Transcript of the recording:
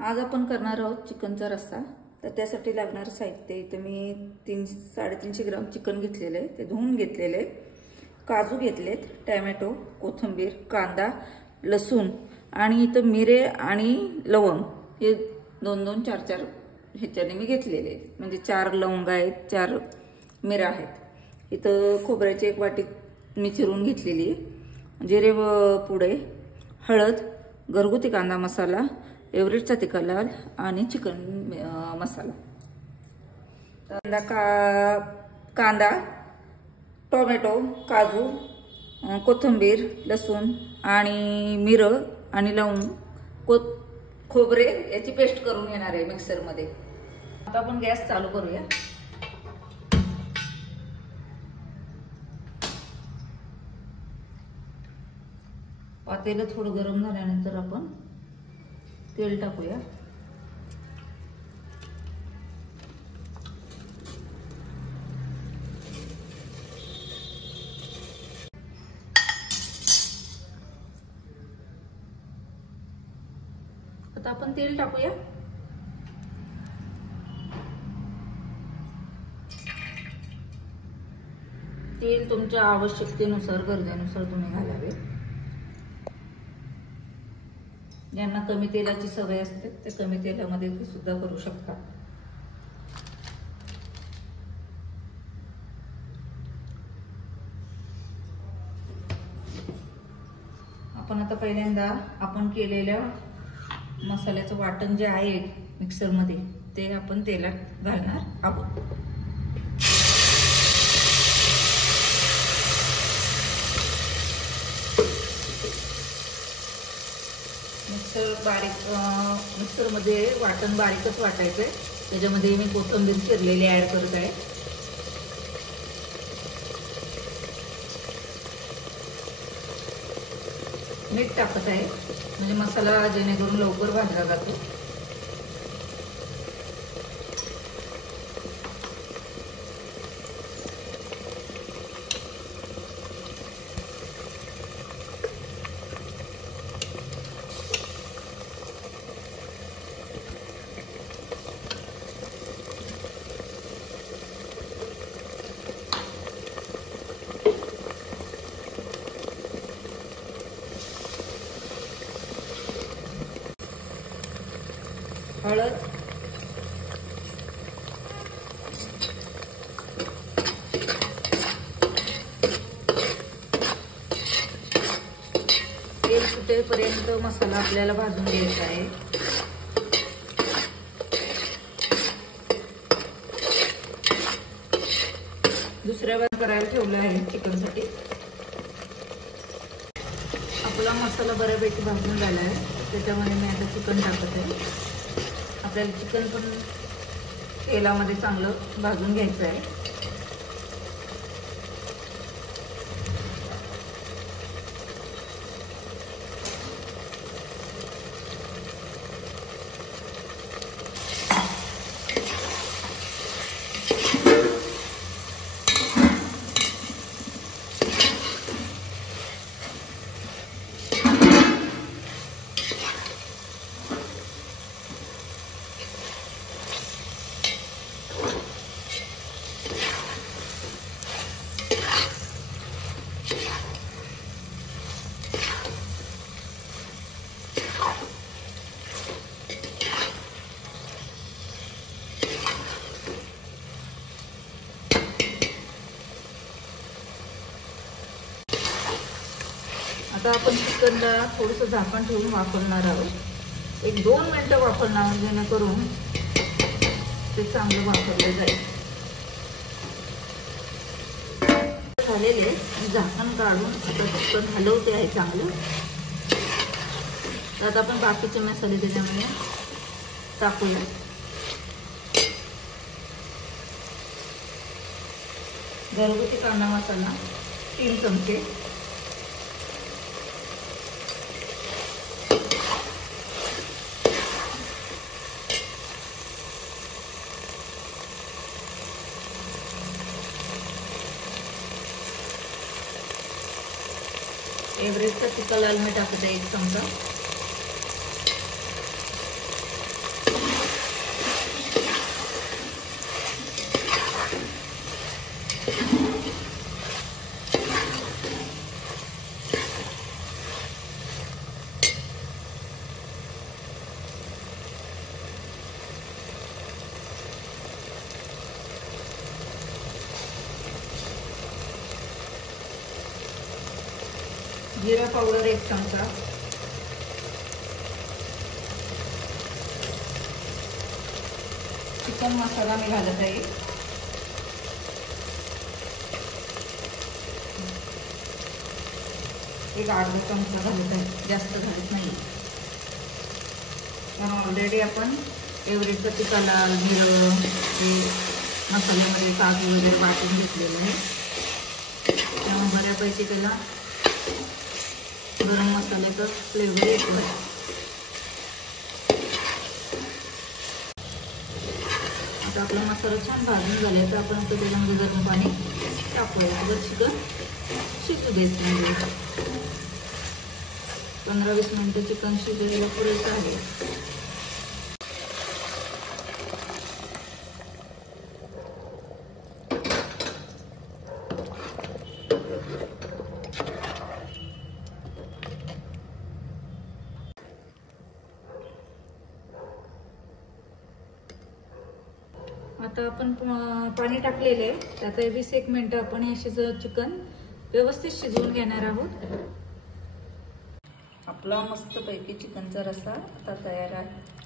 आज आपण करणार आहोत चिकनचा रस्सा। तर त्यासाठी लागणार साहित्य इथं मी 300-350 ग्राम चिकन घेतलेले आहे, ते धुवून घेतलेले, काजू घेतलेत, टोमॅटो, कोथिंबीर, कांदा, लसूण आणि इथं मिरे आणि लवंग हे 2-2, 4-4 ह्याच्याने मी घेतलेले, म्हणजे 4 लवंग आहेत, 4 मिरा आहेत। इथं खोबऱ्याची 1 वाटी मी चिरून घेतलेली, जिरे पुडे, हळद, घरगुती कांदा मसाला, एव्हरेस्टचा तिखट लाल आणि चिकन मसाला। कांदा, टोमॅटो, काजू, कोथिंबीर, लसूण आणि मिरं आणि लवंग, खोबरे याची पेस्ट करून घेणार आहे मिक्सर मध्ये। आता आपण गॅस चालू करूया। पातेलं थोडं गरम झाल्यानंतर आपण तेल टाकूया। आता आपण तेल टाकूया। तेल तुमच्या आवश्यकतेनुसार, गरजेनुसार तुम्ही घालावे। ज्यांना कमी तेलाची सवय असते ते कमी तेलामध्ये सुद्धा करू शकता। आपण आता पहिल्यांदा आपण केलेल्या मसाल्याचं वाटण जे आहे मिक्सर मध्ये ते आपण तेलात घालणार आहोत। मिक्सर मध्ये वाटण बारीकच वाटायचंय, त्याच्यामध्ये मी कोथिंबीर चिरलेली ऍड करत आहे। मीठ टाकत आहे, म्हणजे मसाला जेणेकरून लवकर भाजला जातो। हळद, तेल सुटेपर्यंत मसाला आपल्याला भाजून घ्यायचा आहे। दुसऱ्या वेळेस करायला ठेवलं आहे चिकनसाठी। आपला मसाला बऱ्यापैकी भाजून झाला आहे, त्याच्यामध्ये मी आता चिकन टाकत आहे। आपल्याला चिकन पण तेलामध्ये चांगलं भाजून घ्यायचं आहे। आता आपण चिकनला थोडंसं झाकण ठेवून वाफवणार आहोत। 1-2 मिनिटं वाफवणार, जेणेकरून ते चांगलं वाफवलं जाईल। झालेले झाकण काढून आता चिकन हलवते आहे चांगलं। आता आपण बाकीचे मसाले त्याच्यामध्ये टाकूया। घरगुती कांदा मसाला 3 चमचे, एव्हरेस्टचा तिखट लाल मी टाकते 1 चमचा, जिरा पावडर 1 चमचा, चिकन मसाला मी घालत आहे, एक अर्धा चमचा घालत आहे, जास्त घालत नाही कारण ऑलरेडी आपण एव्हरेजचा तिखा लाल जिरं हे मसाल्यामध्ये काजू वगैरे वाटून घेतलेलं आहे, त्यामुळे बऱ्यापैकी त्याला गरम मसाल्याचा फ्लेवर येतो आहे. आता आपला मसाला छान भाजून झाला तर आपण आता त्याच्यामध्ये गरम पाणी टाकूया. तर चिकन शिजू द्यायचं, म्हणजे 15-20 मिनिटं चिकन शिजवायला पुरेसं आहे. आता आपण पाणी टाकलेले आहे, त्यात 20-1 मिनिटं आपण हे चिकन व्यवस्थित शिजवून घेणार आहोत. आपला मस्तपैकी चिकनचा रस्सा आता तयार आहे.